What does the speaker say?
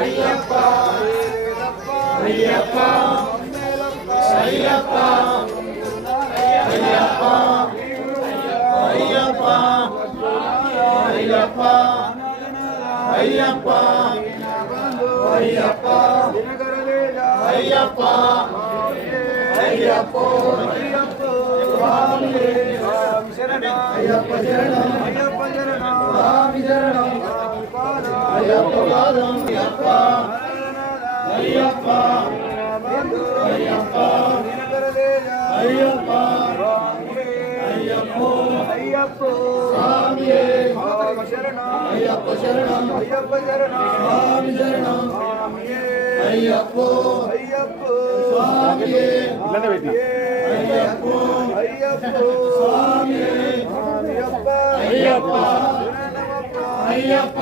అయ్యప్ప అయ్యప్ప అయ్యప్ప అయ్యప్ప అయ్యప్ప అయ్యప్ప అయ్యప్ప అయ్యప్ప అయ్యప్ప అయ్యప్ప స్వామి శరణం అయ్యప్ప శరణం అయ్యప్ప శరణం స్వామి శరణం అయ్యప్ప పాదం అయ్యప్ప అయ్యప్ప అయ్యప్ప అయ్యప్ప అయ్యప్ప అయ్యప్ప స్వామి శరణం అయ్యప్ప శరణం అయ్యప్ప శరణం స్వామి శరణం అయ్యప్ప అయ్యప్ప స్వామి అయ్యప్ప అయ్యప్ప స్వామి అయ్యప్ప అయ్యప్ప అయ్యప్ప